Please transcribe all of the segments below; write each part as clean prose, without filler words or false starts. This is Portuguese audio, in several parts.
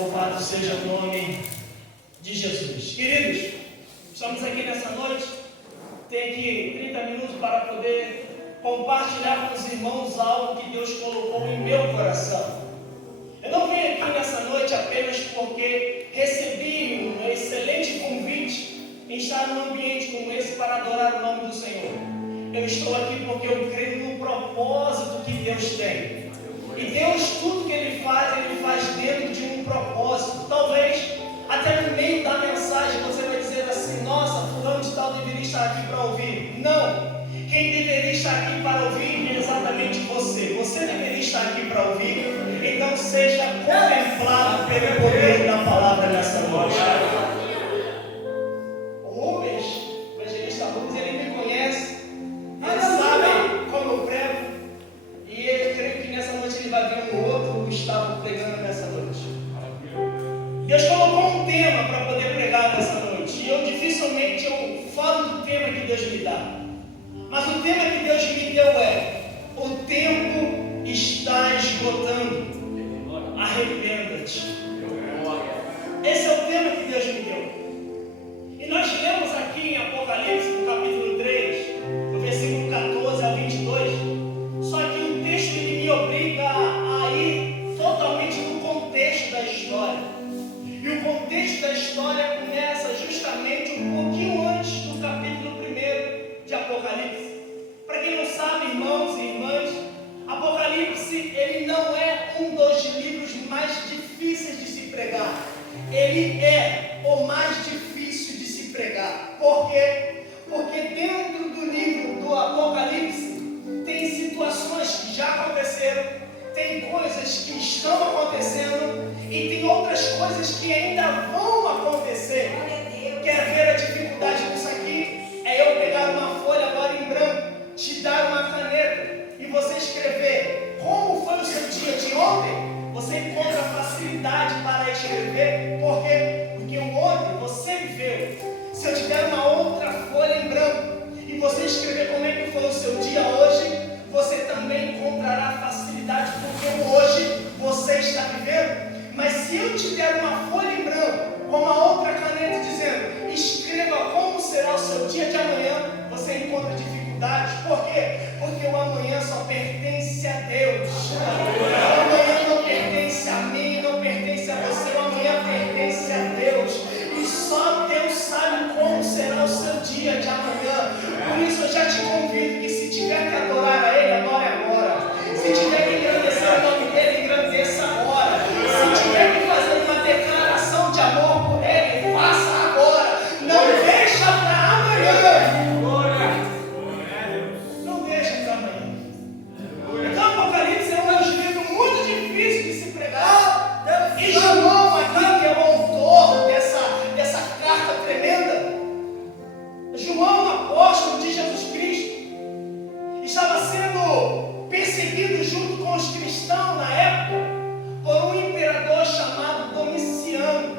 Louvado seja o nome de Jesus. Queridos, estamos aqui nessa noite. Tenho aqui 30 minutos para poder compartilhar com os irmãos algo que Deus colocou em meu coração. Eu não vim aqui nessa noite apenas porque recebi um excelente convite em estar num ambiente como esse para adorar o nome do Senhor. Eu estou aqui porque eu creio no propósito que Deus tem. E Deus, tudo que Ele faz dentro de um propósito. Talvez, até no meio da mensagem, você vai dizer assim: nossa, fulano de tal deveria estar aqui para ouvir. Não. Quem deveria estar aqui para ouvir é exatamente você. Você deveria estar aqui para ouvir. Então seja contemplado pelo poder da palavra nessa noite. Rubens, o evangelista Rubens, ele me conhece. Ele sabe como eu prego. E eu creio que nessa noite ele vai ver um outro Gustavo pregando nessa noite. Deus colocou um tema para poder pregar nessa noite. E eu dificilmente falo do tema que Deus me dá. Mas o tema que Deus me deu é: o tempo está esgotando. Arrependa-te. Esse é o tema que Deus me deu. E nós lemos aqui em Apocalipse, no capítulo 3, no versículo 14 ao 22. Só que o texto ele me obriga a ir totalmente no contexto da história. E o contexto da história começa justamente um pouquinho antes do capítulo 1 de Apocalipse. Para quem não sabe, irmãos e irmãs, Apocalipse ele não é um dos livros mais difíceis de se pregar. Ele é o mais difícil de se pregar. Por quê? Porque dentro do livro do Apocalipse tem situações que já aconteceram, tem coisas que estão acontecendo e tem outras coisas que ainda vão acontecer. Quer ver a dificuldade disso aqui? É eu pegar uma folha agora em branco, te dar uma caneta e você escrever como foi o seu dia de ontem. Você encontra facilidade para escrever. Por quê? Porque o ontem você viveu. Se eu te der uma outra folha em branco e você escrever como é que foi o seu dia hoje, você também encontrará facilidade, porque hoje você está vivendo. Mas se eu te der uma folha em branco com uma outra caneta dizendo escreva como será o seu dia de amanhã, você encontra dificuldades. Por quê? Porque o amanhã só pertence a Deus. O amanhã não pertence a mim, não pertence a você. O amanhã pertence a Deus. E só Deus sabe como será o seu dia de amanhã. Por isso eu já te convido que se tiver que adorar a Ele, adore agora. Se tiver que engrandecer o nome dEle, engrandeça agora. Se tiver que fazer uma declaração de amor por Ele, faça agora. Não deixa para amanhã. Não deixa para amanhã. Então Apocalipse é um livro muito difícil de se pregar. E João aqui, que é o autor dessa carta tremenda, João, apóstolo de Jesus Cristo, estava sendo perseguido junto com os cristãos na época por um imperador chamado Domiciano.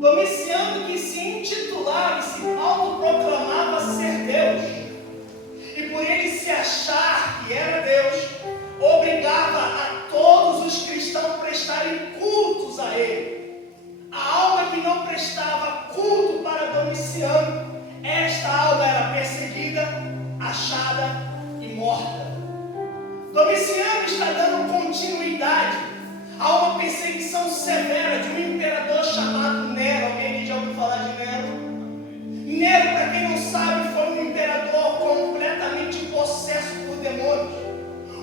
Domiciano, que se intitulava e se autoproclamava ser Deus. E por ele se achar que era Deus, obrigava a todos os cristãos a prestarem cultos a ele. A alma que não prestava culto para Domiciano, esta alma era perseguida, achada e morta. Domiciano está dando continuidade a uma perseguição severa de um imperador chamado Nero. Alguém aqui já ouviu falar de Nero? Nero, para quem não sabe, foi um imperador completamente possesso por demônios.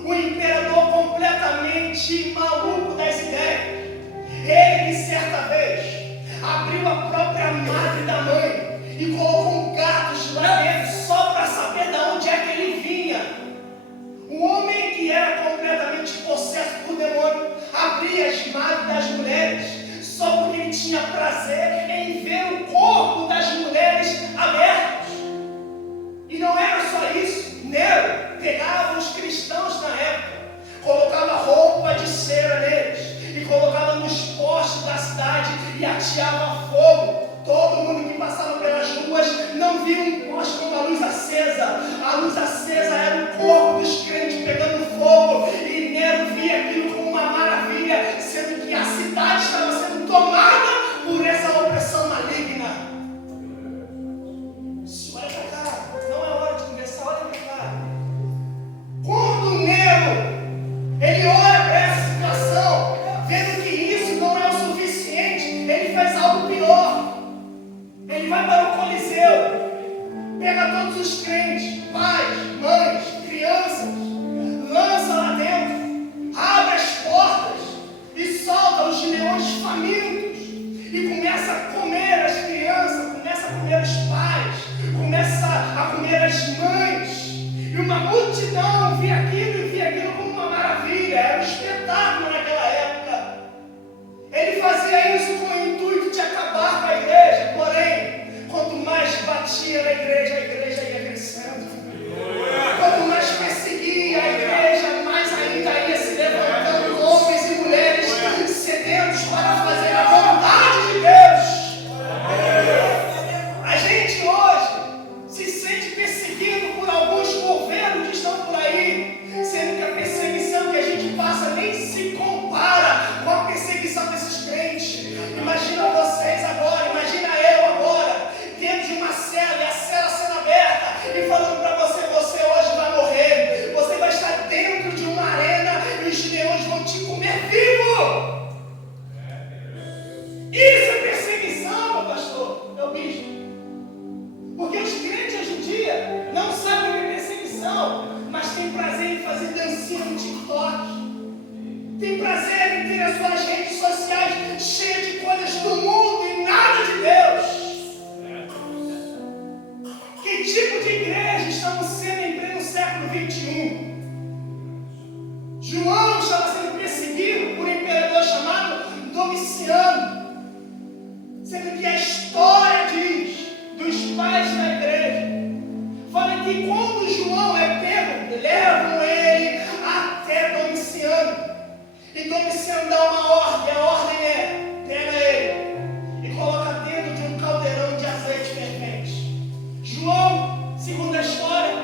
Um imperador completamente maluco das ideias. Ele que certa vez abriu a própria madre da mãe e colocou um gato lá dentro só para saber de onde é que ele vinha. Um homem que era completamente possesso por demônio abria as madres das mulheres só porque ele tinha prazer em ver o corpo das mulheres abertos. E não era só isso. Nero pegava os cristãos na época, colocava roupa de cera neles e colocava nos postes da cidade e ateava fogo. Todo mundo que passava pelas ruas não via um poste com uma luz acesa. A luz acesa era o corpo dos crentes pegando fogo. E Nero via aquilo como uma maravilha, sendo que a cidade estava sendo os crentes, pais, mães, crianças, lança lá dentro, abre as portas e solta os leões famintos e começa a comer as crianças, começa a comer os pais, começa a comer as mães. E uma multidão via aquilo como uma maravilha, era um espetáculo naquela época. Ele fazia isso com o intuito de acabar com a igreja, porém, quanto mais batia na igreja, a igreja ia crescendo. Quanto mais perseguia a igreja, mais ainda ia se levantando homens e mulheres sedentos para fazer a vontade de Deus. A gente hoje se sente perseguido por alguns governos que estão por aí, sendo que a perseguição que a gente passa nem se compara com a perseguição desses crentes. Imagina vocês agora, imagina eu agora, dentro de uma cela e a cela sendo aberta e falando para você, você hoje vai morrer, você vai estar dentro de uma arena e os leões vão te comer vivo. Isso é perseguição, meu pastor, meu bispo. Porque os crentes hoje em dia não sabem o que é perseguição, mas tem prazer em fazer dancinha no TikTok. Tem prazer em ter as suas redes sociais cheias de coisas do mundo e nada de Deus. Que tipo de igreja estamos sendo em pleno século XXI? João estava sendo perseguido por um imperador chamado Domiciano, sendo que a história diz dos pais da igreja, fala que quando João é pego, levam ele até Domiciano. E Domiciano dá uma ordem, a ordem é: pega ele e coloca dentro de um caldeirão de azeite fervente. João, segundo a história,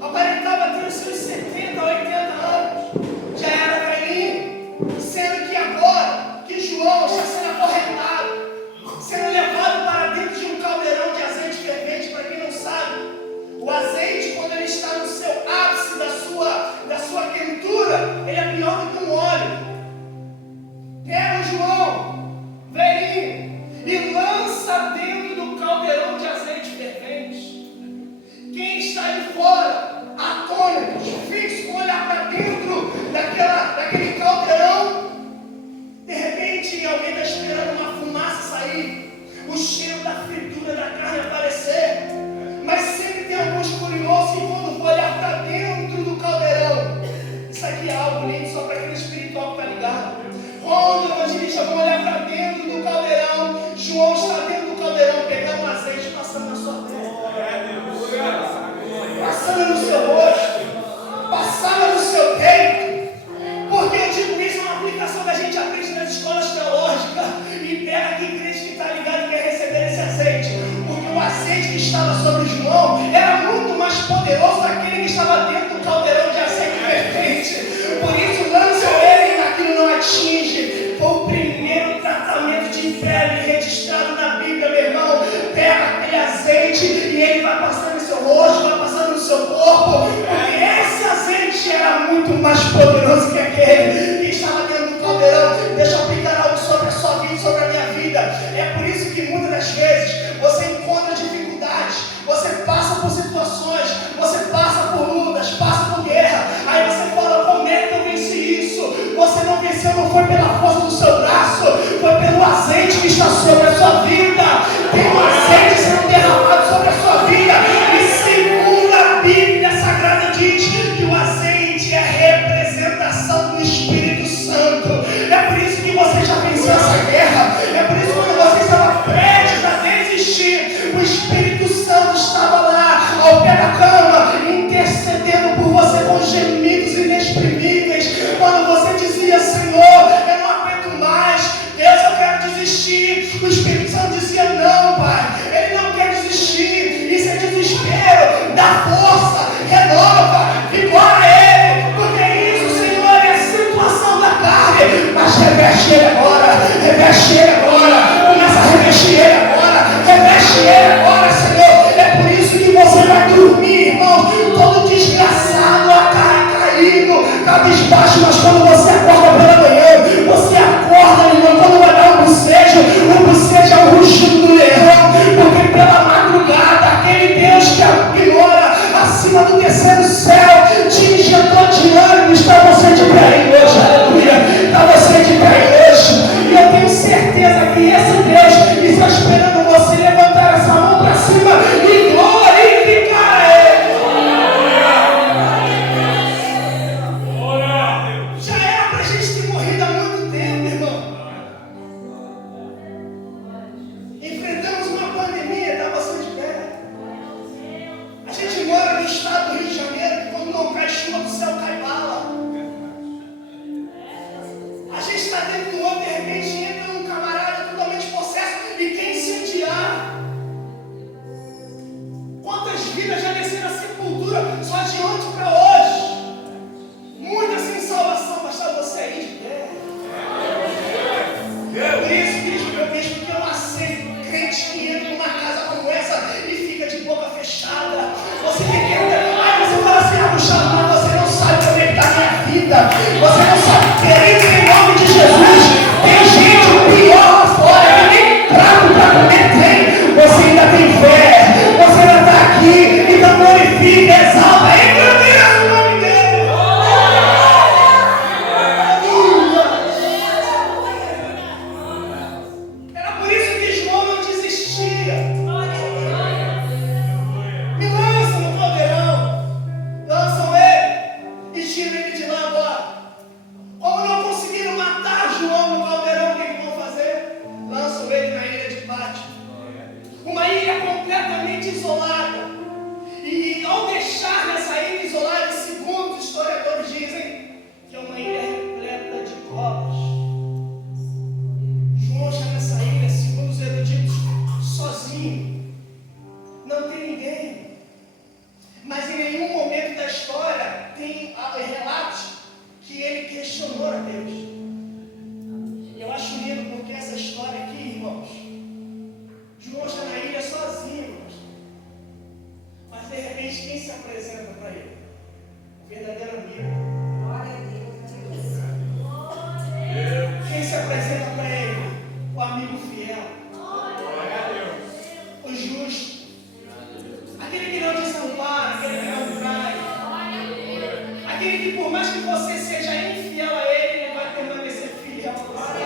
aparentava ter os seus 70 ou 80 anos, já era velhinho, sendo que agora que João está sendo acorrentado, sendo levado para dentro de um caldeirão de azeite fervente. Para quem não sabe, o azeite, quando ele está no seu ápice da sua quentura, ele é pior do que um óleo. Pega o João, velhinho, e lança dentro do caldeirão de azeite fervente. Quem está de fora, atônitos, fixo com olhar para dentro daquele caldeirão, de repente alguém está esperando uma fumaça sair, o cheiro da fritura da carne aparecer, mas sempre tem alguns curiosos que quando vão olhar para dentro do caldeirão, isso aqui é algo lindo só para aquele espiritual que está ligado. Quando o evangelista vai olhar para dentro do caldeirão, João está dentro do caldeirão pegando azeite e passando na sua testa, passando no seu rosto, passando no seu peito. Porque eu digo isso é uma aplicação que a gente aprende nas escolas teológicas e pega aqui crente que está ligado e quer receber esse azeite. Porque o azeite que estava sobre João era muito mais poderoso daquele que estava dentro do caldeirão de azeite fervente. Por isso lançam ele e naquilo não atinge. Foi o primeiro tratamento de febre registrado na Bíblia, meu irmão. Pega aquele azeite e ele vai passando no seu rosto, vai passando no seu corpo, porque esse azeite era muito mais poderoso que aquele que estava dentro do caldeirão. Deixa eu aplicar algo sobre a sua vida, sobre a minha vida. É por isso que muitas das vezes você encontra dificuldades, você passa por situações, você passa por lutas, passa por guerra. Aí você fala: como é que eu venci isso? Você não venceu, não foi pela força do seu braço, foi pelo azeite que está sobre a sua vida. Tem um azeite sendo derramado sobre a sua vida. E segundo a Bíblia Sagrada diz que o azeite é a representação do Espírito Santo. É por isso que você já venceu essa guerra. É por isso que quando você estava prestes a desistir, o Espírito Santo estava lá ao pé da cama, intercedendo por você com gemidos inexprimíveis. Quando você dizia: Senhor, eu não aguento mais, Deus, eu quero desistir, o Espírito Santo dizia: não, Pai, ele não quer desistir. Isso é desespero. Dá força, renova, vigora ele, porque isso, Senhor, é a situação da carne. Mas reveste ele agora, reveste ele agora, começa a revestir ele agora, reveste ele agora, Senhor. É por isso que você vai dormir, irmão, todo desgraçado, a cara caído, cabisbaixo, mas quando você acorda pela manhã, você acorda, irmão, quando vai dar um bocejo é o rugido do leão, porque pela madrugada, aquele Deus que ignora ilha isolada. E ao deixar nessa ilha isolada, segundo os historiadores dizem, que é uma ilha repleta de cobras. João está nessa ilha, segundo os eruditos, sozinho. Não tem ninguém. Mas em nenhum momento da história tem relatos que ele questionou a Deus. Eu acho lindo porque essa história aqui, irmãos, João está na ilha sozinho, irmãos. Mas de repente quem se apresenta para ele? O verdadeiro amigo. Glória a Deus. Quem se apresenta para ele? O amigo fiel. O justo. Aquele que não desampara, aquele que não trai. Aquele que por mais que você seja infiel a ele, ele vai permanecer fiel a você.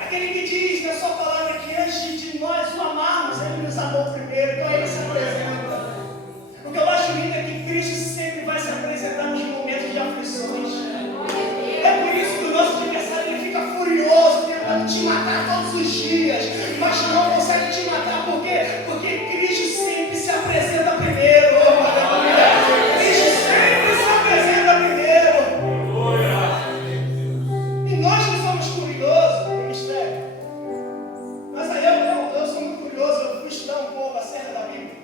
Aquele que diz na sua palavra que antes de nós o amarmos, ele nos amou primeiro. Então ele se apresenta. O que eu acho lindo é que Cristo sempre vai se apresentar nos momentos de aflições. É por isso que o nosso adversário ele fica furioso, tentando te matar todos os dias, mas não consegue te matar. Por quê? Porque Cristo sempre se apresenta primeiro. Cristo sempre se apresenta primeiro. E nós que somos curiosos no ministério, mas aí eu sou muito curioso, eu fui estudar um pouco acerca da Bíblia.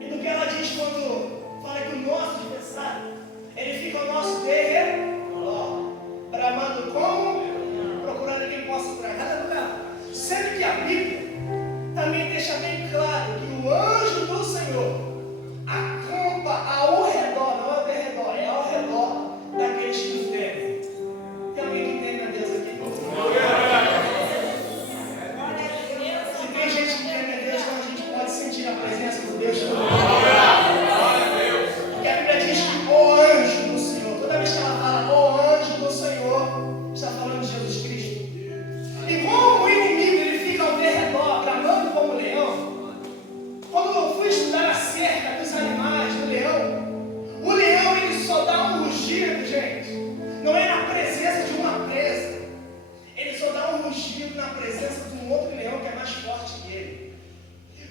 E do que ela diz quando fala que o nosso adversário, ele fica ao nosso derredor, bramando como? Procurando quem possa curar. Nada do nada. Sendo que a Bíblia também deixa bem claro que o anjo do Senhor acampa ao redor, não ao derredor, é ao redor daqueles que o temem. Tem alguém que teme a Deus aqui? Se tem gente que teme a Deus, então a gente pode sentir a presença do Deus todo. Porque a Bíblia diz que o anjo do Senhor, toda vez que ela fala o anjo do Senhor, está falando de Jesus Cristo. E como o inimigo ele fica ao derredor, bramando como o leão, quando eu fui estudar acerca dos animais do leão, o leão ele só dá um rugido, gente, não é na presença de uma presa, ele só dá um rugido na presença de um outro leão que é mais forte que ele,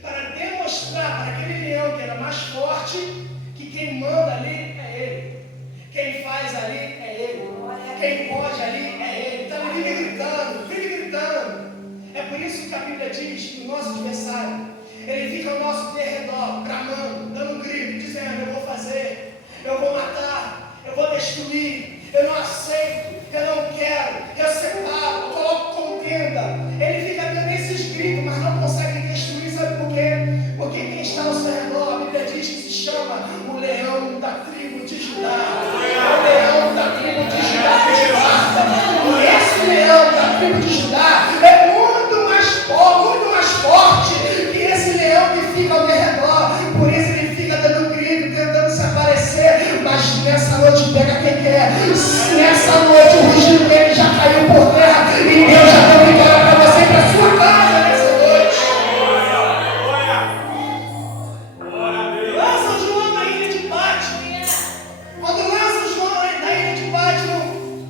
para demonstrar para aquele leão que era mais forte que quem manda ali é ele, quem faz ali é ele, quem pode ali é ele. Então ele vive gritando, vive gritando. É por isso que a Bíblia diz que o nosso adversário, ele fica ao nosso derredor, bramando, dando um grito, dizendo: eu vou fazer, eu vou matar, eu vou destruir, eu não aceito, eu não quero, eu separo, eu coloco contenda. Ele fica dando esses gritos, mas não consegue destruir. Sabe por quê? Porque quem está ao seu redor, a Bíblia diz que se chama o leão da tribo de Judá. O leão da tribo de Judá que guarda. E esse leão da tribo de Judá é muito mais forte que esse leão que fica ao derredor. Por isso ele fica dando grito, tentando se aparecer. Mas nessa noite pega quem quer. Nessa noite o rugido dele já caiu por terra. E Deus já está ligando para você e para sua casa nessa noite. Lança João na ilha de Pátmos. Quando lança João na ilha de Pátmos,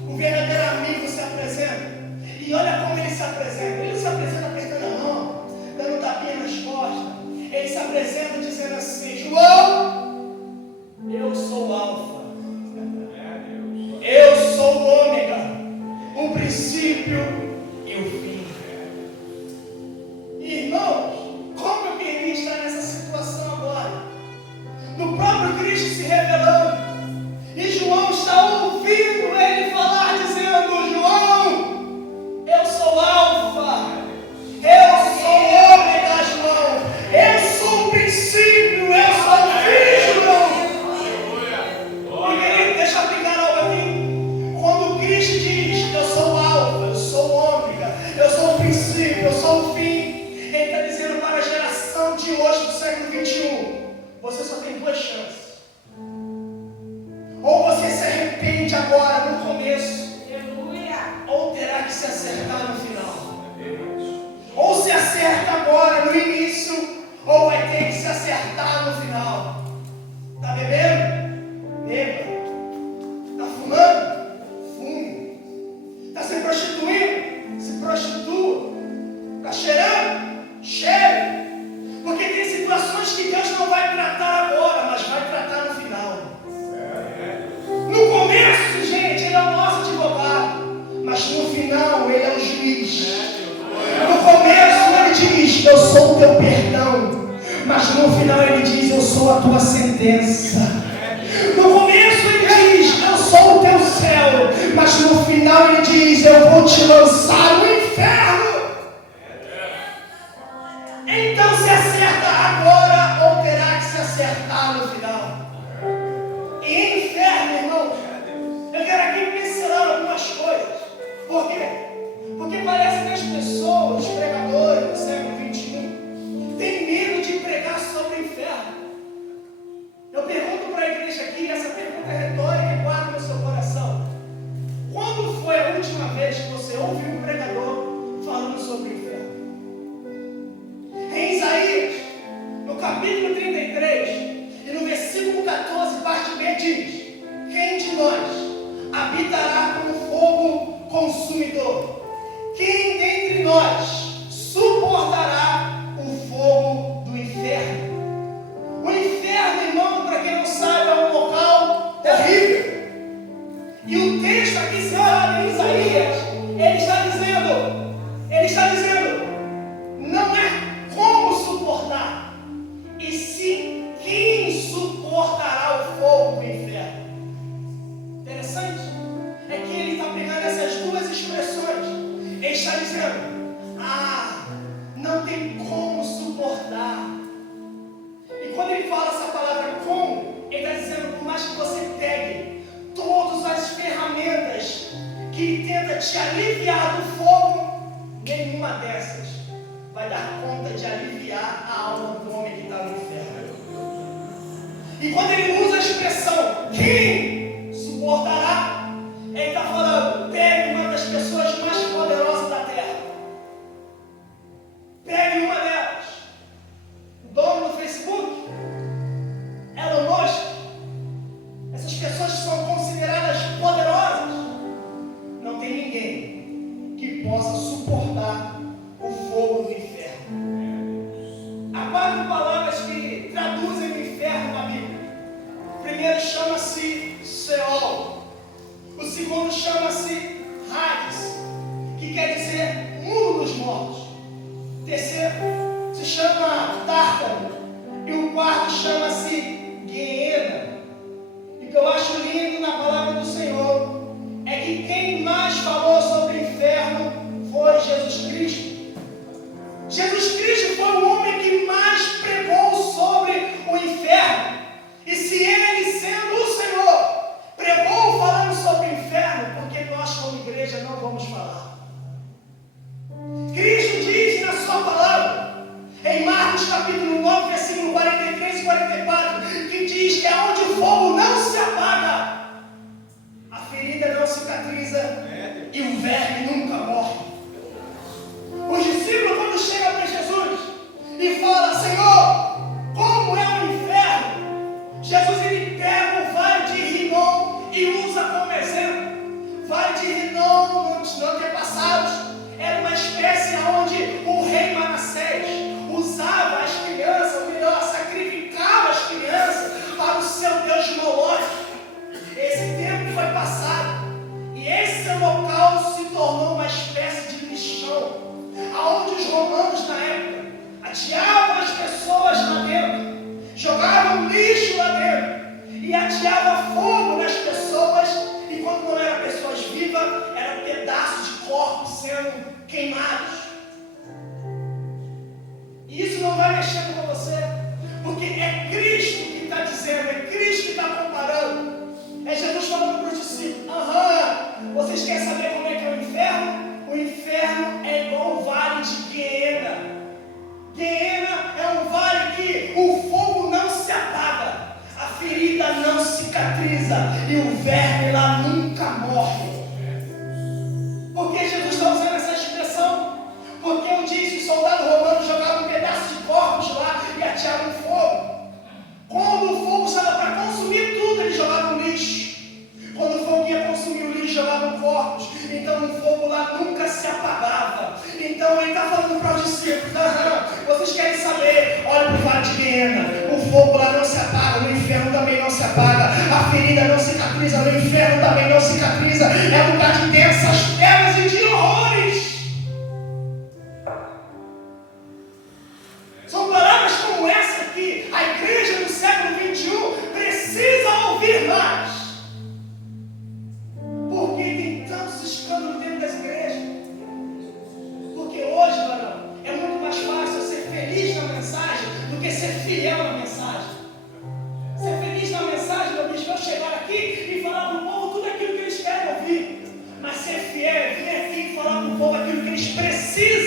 o verdadeiro amigo se apresenta. E olha como ele se apresenta. Ele se apresenta apertando a mão, dando tapinha nas costas. Ele se apresenta dizendo assim: João, eu sou o Alfa. Eu sou o Ômega, o princípio e o fim. Irmãos, como eu queria estar nessa situação agora? Do próprio Cristo se revelando. E João está ouvindo ele falar, dizendo: João, eu sou Alfa, eu sou Ômega, João, eu sou o princípio, eu sou o fim, João. E querido, deixa eu aplicar algo aqui. Quando Cristo diz: eu sou o Alfa, eu sou o Ômega, eu sou o princípio, eu sou o fim, ele está dizendo para a geração de hoje do século 21, você só tem duas chances. Ou você se arrepende agora no começo, ou terá que se acertar no final. Ou se acerta agora no início, ou vai ter que se acertar no final. Está bebendo? Beba. Está fumando? Fume. Está se prostituindo? Se prostitua. Está cheirando? Cheire. diz. No começo ele diz, eu sou o teu perdão. Mas no final ele diz, eu sou a tua sentença. No começo ele diz, eu sou o teu céu. Mas no final ele diz, eu vou te lançar no inferno. Então se acerta agora ou terá que se acertar no final. E inferno, irmão, eu quero aqui mencionar algumas coisas. Por quê? Porque parece que as pessoas, os pregadores do século XXI, têm medo de pregar sobre o inferno. Eu pergunto para a igreja aqui, essa pergunta é retórica e guarda no seu coração. Quando foi a última vez que você ouviu um pregador falando sobre o inferno? Em Isaías, no capítulo 33, e no versículo 14, parte B, diz: quem de nós habitará como fogo consumidor? Quem dentre nós suportará o fogo do inferno? O inferno, irmão, para quem não sabe, é um local terrível. E o texto aqui, se olha em Isaías, ele está dizendo, não é como suportar, e sim quem suportará o fogo do inferno. Interessante é que ele está pegando essas duas expressões. Ele está dizendo, não tem como suportar. E quando ele fala essa palavra como, ele está dizendo, por mais que você pegue todas as ferramentas que tenta te aliviar do fogo, nenhuma dessas vai dar conta de aliviar a alma do homem que está no inferno. E quando ele usa a expressão quem suportará, ele está falando, pegue uma das pessoas mais poderosas da terra. Pegue uma delas. O dono do Facebook, Elon Musk. Essas pessoas que são consideradas poderosas. Não tem ninguém que possa suportar o fogo do inferno. Há 4 palavras que traduzem o inferno na Bíblia. O primeiro chama-se Seol. O segundo chama-se Hades, que quer dizer mundo dos mortos. O terceiro se chama Tártaro. E o quarto chama-se Guiena. E o que eu acho lindo na palavra do Senhor é que quem mais falou sobre o inferno foi Jesus Cristo. Jesus Cristo foi o homem que mais pregou sobre o inferno. E se ele, sendo o Senhor, pregou falando sobre o inferno, porque nós como igreja não vamos falar? Cristo diz na sua palavra, em Marcos capítulo 9, versículo 43 e 44, que diz que aonde o fogo não se apaga, a ferida não cicatriza e o verme nunca morre. Os discípulos, quando chegam para Jesus e falam, Senhor, como é o inferno? Jesus, ele pega o vale de Rinom e usa como exemplo. Vale de Rinom, nos antepassados, era uma espécie onde o rei Manassés usava as crianças, ou melhor, sacrificava as crianças para o seu Deus Moloque. Esse tempo foi passado e esse local se tornou uma espécie de lixão, aonde os romanos na época ateavam as pessoas lá dentro, jogavam lixo lá dentro e ateavam fogo nas pessoas, e quando não eram pessoas vivas, eram pedaços de corpos sendo queimados. E isso não vai mexer com você, porque é Cristo que está dizendo, é Cristo que está comparando. É Jesus falando para os discípulos, vocês querem saber como é que é o inferno? O inferno é igual o vale de Guiena. Guiena é um vale que o fogo não se apaga, a ferida não cicatriza e o verme lá nunca morre. Por que Jesus está usando essa expressão? Porque eu disse, o soldado romano jogava um pedaço de corpos lá e ateava um fogo. Quando o fogo estava para consumir tudo, ele jogava um lixo. Quando o fogo ia consumir o lixo, jogavam corpos. Então o fogo lá nunca se apagava. Então ele está falando para os discípulos, vocês querem saber, olha para o vale de Guiena, o fogo lá não se apaga, no inferno também não se apaga, a ferida não cicatriza, no inferno também não cicatriza, é lugar de densas pedras e de horrores.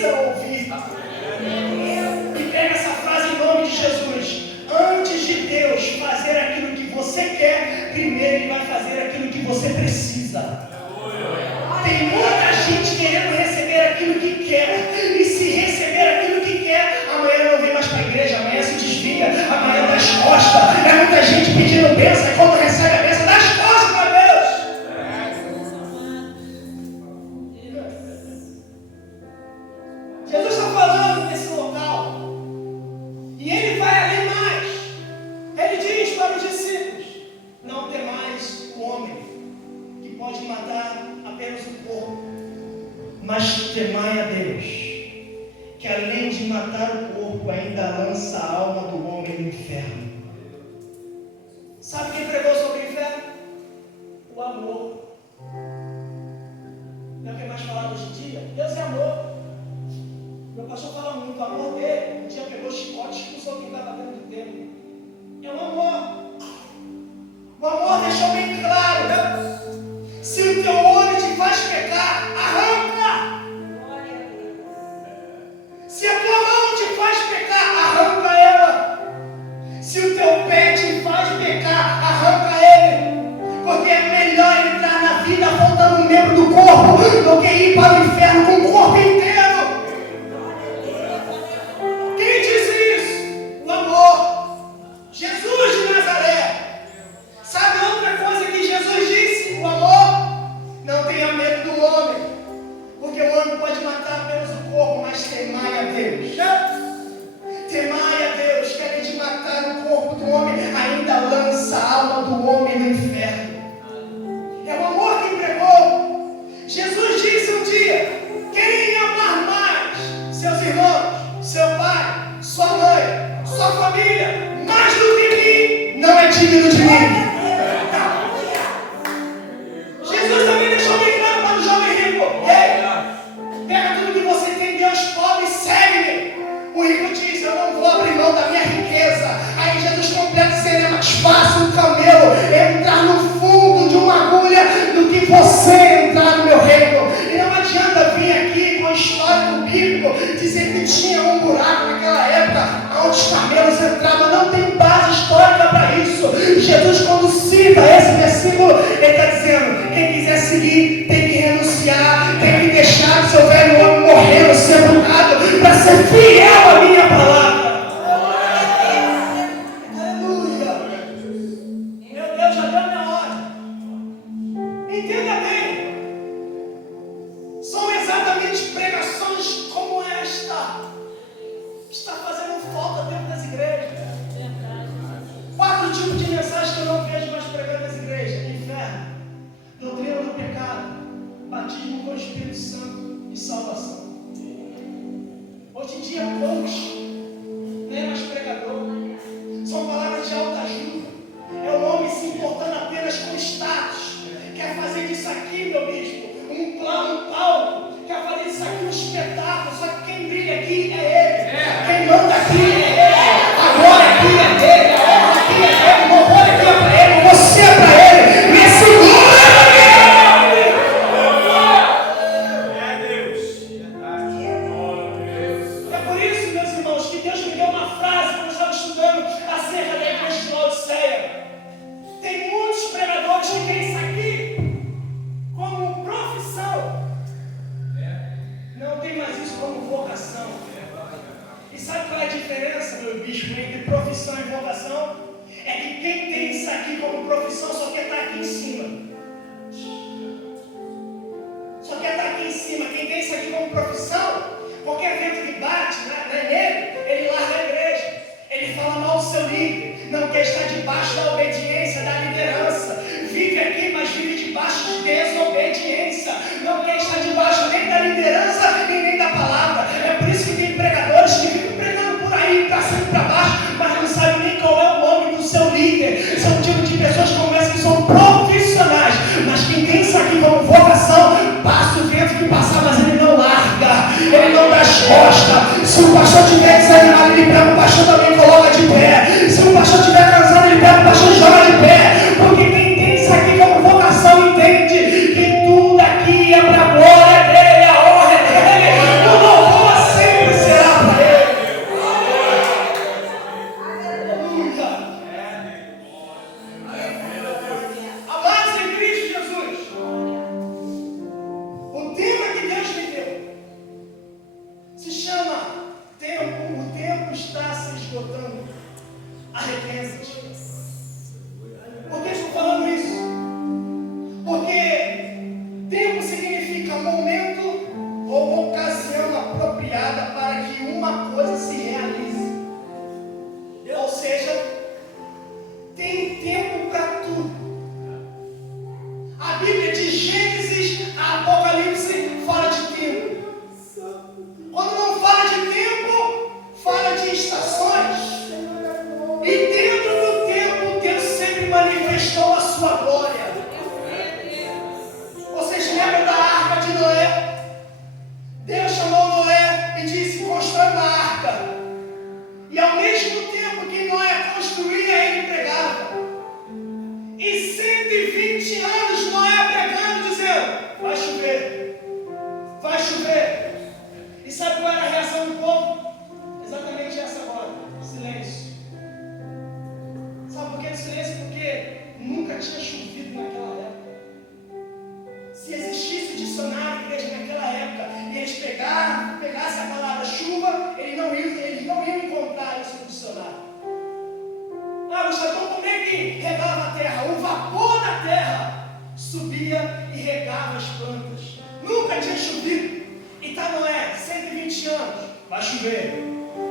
precisa ouvir. E pega essa frase em nome de Jesus. Antes de Deus fazer aquilo que você quer, primeiro Ele vai fazer aquilo que você precisa. Tem muita gente querendo receber aquilo que quer. E se receber aquilo que quer, amanhã não vem mais para a igreja, amanhã se desvia, amanhã dá as costas. É muita gente pedindo bênção, e quando recebe a bênção, dá as costas para Deus. Jesus está falando nesse local. E Ele vai além mais. Ele diz para os discípulos: não temais o homem, que pode matar apenas o corpo, mas temai a Deus, que além de matar o corpo, ainda lança a alma do homem no inferno. Sabe quem pregou sobre o inferno? O amor. Não é o que é mais falado hoje em dia? Deus é amor. Meu pastor fala muito, o amor dele. Um dia pegou chicote e expulsou quem estava dentro do templo. É um amor. O amor deixou bem claro, né? Se o teu olho te faz pecar, arranca. Se a tua mão te faz pecar, arranca ela. Se o teu pé te faz pecar, arranca ele. Porque é melhor entrar na vida faltando um membro do corpo do que ir para o inferno com o corpo inteiro. Quem diz isso? O amor. Jesus de Nazaré. Sabe outra coisa que Jesus disse? O amor. Não tenha medo do homem, porque o homem pode matar apenas o corpo, mas temai a Deus. Temai a Deus, que além de matar o corpo do homem, ainda lança a alma do homem no inferno. É o amor que pregou. Jesus disse um dia: quem amar mais seus irmãos, seu pai, sua mãe, sua família, mais do que mim, não é digno de mim. Jesus também deixou bem claro para o jovem rico: ei, pega tudo que você tem, Deus pobre, e segue-me. O rico diz: eu não vou abrir mão da minha riqueza. Aí Jesus completa dizendo: é mais fácil um camelo entrar no fundo de uma agulha do que você entrar no meu reino. E não adianta vir aqui com a história do bíblico dizer que tinha um buraco naquela época onde os camelos entravam. Não tem base histórica para isso. Jesus, quando cita esse versículo, ele está dizendo: quem quiser seguir tem que renunciar, tem que deixar o seu velho homem morrer no sepulcro para ser fiel à minha palavra. Aleluia. Meu Deus, já deu a minha hora. Entenda bem. São exatamente pregações como esta que está fazendo falta dentro das igrejas. 4 tipos de mensagens que eu não vejo mais pregando nas igrejas: inferno, doutrina do pecado, batismo com o Espírito Santo e salvação. Hoje em dia, coach não é mais pregador. São palavras de alta ajuda. É o homem se importando apenas com status. Quer fazer disso aqui, meu bispo, um palco. Quer fazer disso aqui um espetáculo. Só que quem brilha aqui é ele. Quem manda aqui é ele. A glória aqui é dele. A honra aqui é dele. O louvor aqui é para ele. Você é para ele. E esse glória é por isso, meus irmãos, que Deus me deu uma frase quando eu estava estudando acerca da igreja de Laodiceia. Tem muitos pregadores que têm isso aqui como profissão. Não tem mais isso como vocação. E sabe qual é a diferença, meu bispo, entre profissão e vocação? É que quem tem isso aqui como profissão só quer estar aqui em cima. Só quer estar aqui em cima. Quem tem isso aqui como profissão, qualquer vento que bate nele, ele larga a igreja. Ele fala mal do seu líder. Não quer estar debaixo da obediência, da liderança. Vive aqui, mas vive debaixo de desobediência. Não quer estar debaixo nem da liderança e nem da palavra. É por isso que tem pregadores que ficam pregando por aí, para cima e para baixo, mas não sabem nem qual é o nome do seu líder. São o tipo de pessoas que conversam que são profissionais. Mas quem tem isso aqui como vocação, passa o vento que passar, mas ele não larga. Ele não dá as costas. Se o pastor estiver desanimado, ele pega o pastor também coloca de pé. Se o pastor estiver cansado, ele pega o pastor e joga de pé. Porque quem tem isso aqui como vocação entende que tudo aqui é para a glória dele, a honra dele. O louvor arca. E ao mesmo tempo que Noé construía, ele pregava. E 120 anos Noé pregando, dizendo: vai chover, vai chover. E sabe qual era a reação do povo? Exatamente essa agora: silêncio. Sabe por que silêncio? Porque nunca tinha chovido naquela época. Se existisse o dicionário, igreja, naquela época, e eles pegassem a palavra chuva, eles não iam encontrar isso no dicionário. Ah, Gustavo, como é que regava a terra? O vapor da terra subia e regava as plantas. Nunca tinha chovido. E tá Noé, 120 anos, vai chover,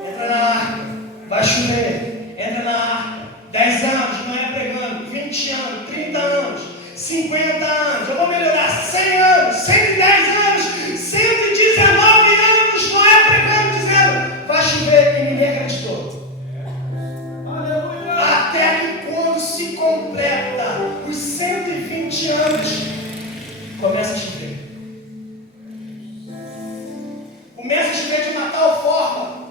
entra na arca, vai chover, entra na arca. 10 anos, Noé pregando, 20 anos, 30 anos, 50 anos, eu vou melhorar, 100 anos, 110 anos, 119 anos, Noé pregando, dizendo: vai chover, e ninguém acreditou. Até que quando se completa os 120 anos, começa a chover. Começa a chover de uma tal forma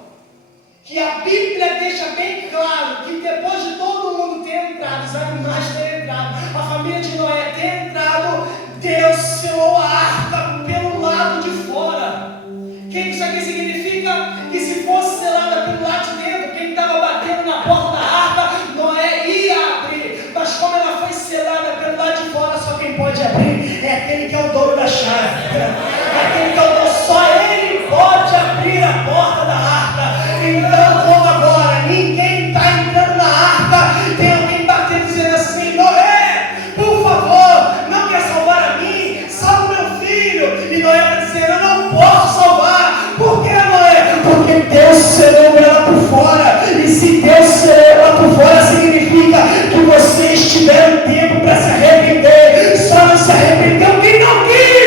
que a Bíblia deixa bem claro que depois de todo mundo ter entrado, os animais terem entrado, a família de Noé ter entrado, Deus selou a arca pelo lado de fora. O que isso aqui significa? Que se fosse selada pelo lado de dentro, quem estava batendo na porta da arca, Noé ia abrir. Mas como ela foi selada pelo lado de fora, só quem pode abrir é aquele que é o dono da chave. É aquele que é o dono, só ele pode abrir a porta da arca. Então, como agora ninguém está entrando na arca, tem alguém batendo dizendo assim: Noé, por favor, não quer salvar a mim? Salva o meu filho. E Noé está dizendo: eu não posso salvar. Por que, Noé? Porque Deus selou ela por fora. E se Deus selou ela por fora, significa que vocês tiveram tempo para se arrepender. Só não se arrependeu quem não quis.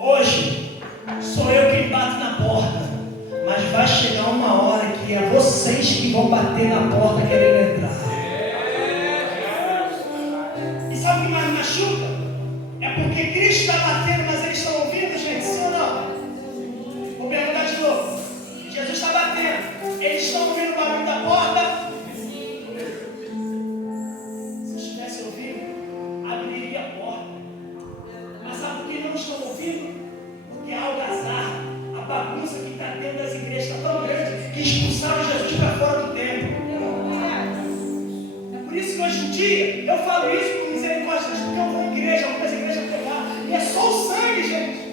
Hoje, sou eu quem bate na porta, mas vai chegar uma hora que é vocês que vão bater na porta querendo entrar. E sabe o que mais machuca? É porque Cristo está batendo, mas eles estão ouvindo, gente, sim ou não? Vou perguntar de novo. Jesus está batendo, eles estão ouvindo o barulho da porta? Se estivesse ouvindo, abriria a porta. Mas sabe por que não estão ouvindo? Porque a algazarra, a bagunça que está dentro das igrejas está tão grande que expulsaram Jesus para fora do templo. É por isso que hoje em dia eu falo isso com misericórdia, porque eu vou à igreja, vou para as igrejas pregar, e é só o sangue, gente.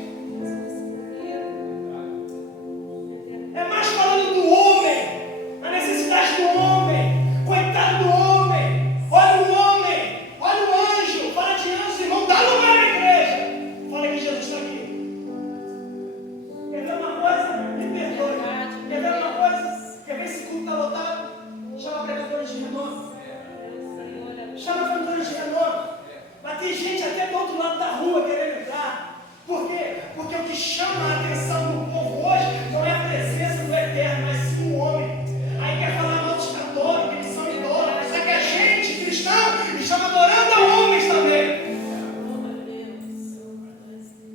É mais falando do homem, a necessidade do homem, coitado do homem, olha o homem, olha o anjo, fala de anjo, irmão, dá lugar na igreja. Fala que Jesus está aqui. Quer ver uma coisa? Me perdoe. Quer ver uma coisa? Quer ver se o culto está lotado? Chama a pregadora de renome. Chama a cantora de renome. Mas tem gente até do outro lado da rua querendo entrar. Por quê? Porque o que chama a atenção do povo hoje não é a presença do Eterno, mas sim o homem. Aí quer falar mal dos católicos, que eles são idólatras. Só que a gente, cristão, estamos adorando a homens também.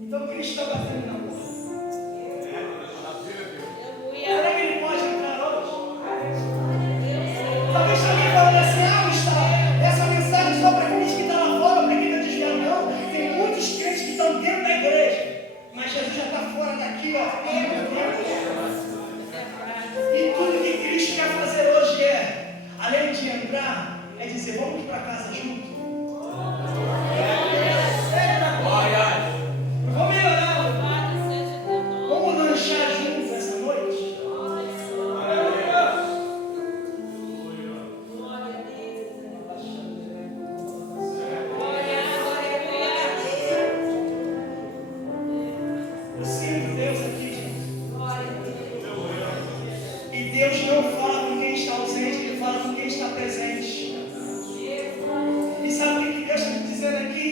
Então Cristo está batendo na porta. Será que ele pode entrar hoje? Talvez alguém falando assim, Gustavo, essa mensagem só para crente que está lá fora, para quem está desviado. Não, tem muitos crentes que estão dentro da igreja, mas Jesus já está fora daqui, ó. E tudo que Cristo quer fazer hoje é, além de entrar, é dizer, vamos para casa junto. Vamos melhorar. Vamos lanchar juntos essa noite. Eu sinto Deus aqui, gente. E Deus não fala com quem está ausente, Ele fala com quem está presente. E sabe o que Deus está me dizendo aqui?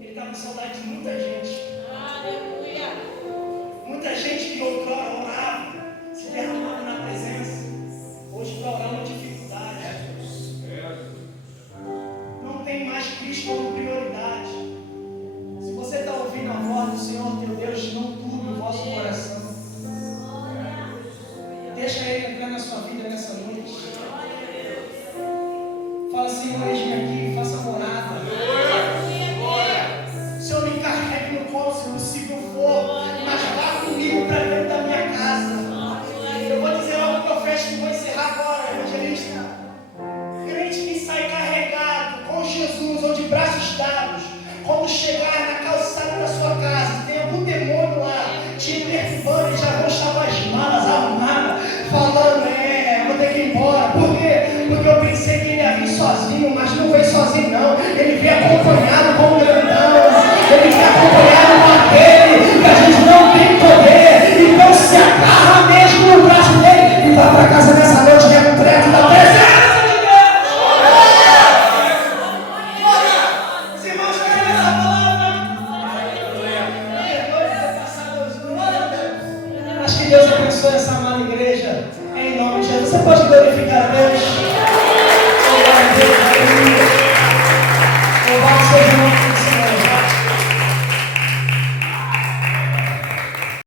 Ele está com saudade de muita gente. Muita gente que outrora orava, se derramava na presença, hoje está orando em dificuldade. Não tem mais Cristo como prioridade. Se você está ouvindo a voz do Senhor teu Deus, não turbe o vosso coração. Deixa Ele entrar na sua vida nessa noite. Fala, Senhor, eis-me aqui, faça morada. Senhor, me carregue no colo, se possível for, mas vá comigo para dentro da minha casa. Eu vou dizer algo profético e vou encerrar agora, evangelista. Crente que sai carregado com Jesus ou de braços dados, quando chegar na calçada da sua casa, tem algum demônio lá te perturbando e já vão estar com as malas arrumadas, falando, vou ter que ir embora. Por quê? Porque eu pensei que ele ia vir sozinho, mas não veio sozinho não. Ele veio acompanhado com o grandão. Ele veio acompanhado com aquele que a gente não tem poder. Então se agarra mesmo no braço dele e vá para casa nessa noite repleto da presença de Deus. Os irmãos querem essa palavra? Acho que Deus abençoe essa amada igreja. Em nome de Jesus. Você pode glorificar a Deus? Louvado seja o